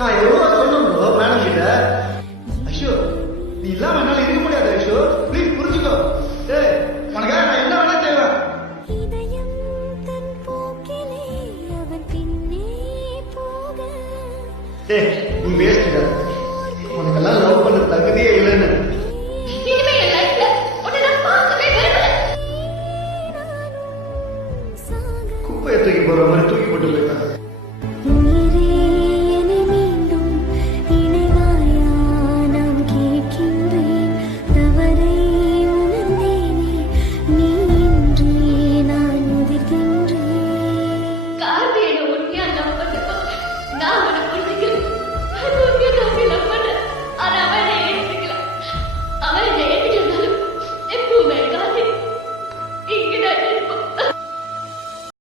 நான் எவ்வளோ சொன்னோம் ப்ரோ மேடம் கிட்ட. ஐயோ நீ இல்லாம என்னால இருக்க முடியாது ஐஷோ, ப்ளீஸ் புரிஞ்சுக்கோ. ஏய் உனக்காக நான் என்ன வேணா செய்வேன். இதயம் தன் போக்கிலே அவன் பின்னே போக. ஏய் நீ வேஸ்ட், உனக்கெல்லாம் லவ் பண்ண தகுதியே இல்லைன்னு. இனிமே என் லைஃப்ல உன்னை நான் பார்க்கவே விரும்பல. குப்பையை தூக்கி போற மாதிரி தூக்கி போட்டு போயிட்டாங்க. உயிரே என்னை மீண்டும் இணைவாயா நான் கேட்கின்றேன். தவறை உணர்ந்தேனே நீ இன்றி நான் உதிர்கின்றேன். கார்த்தி என்ன உண்மையா லவ் பண்ணுவாங்க. நான் உனக்கு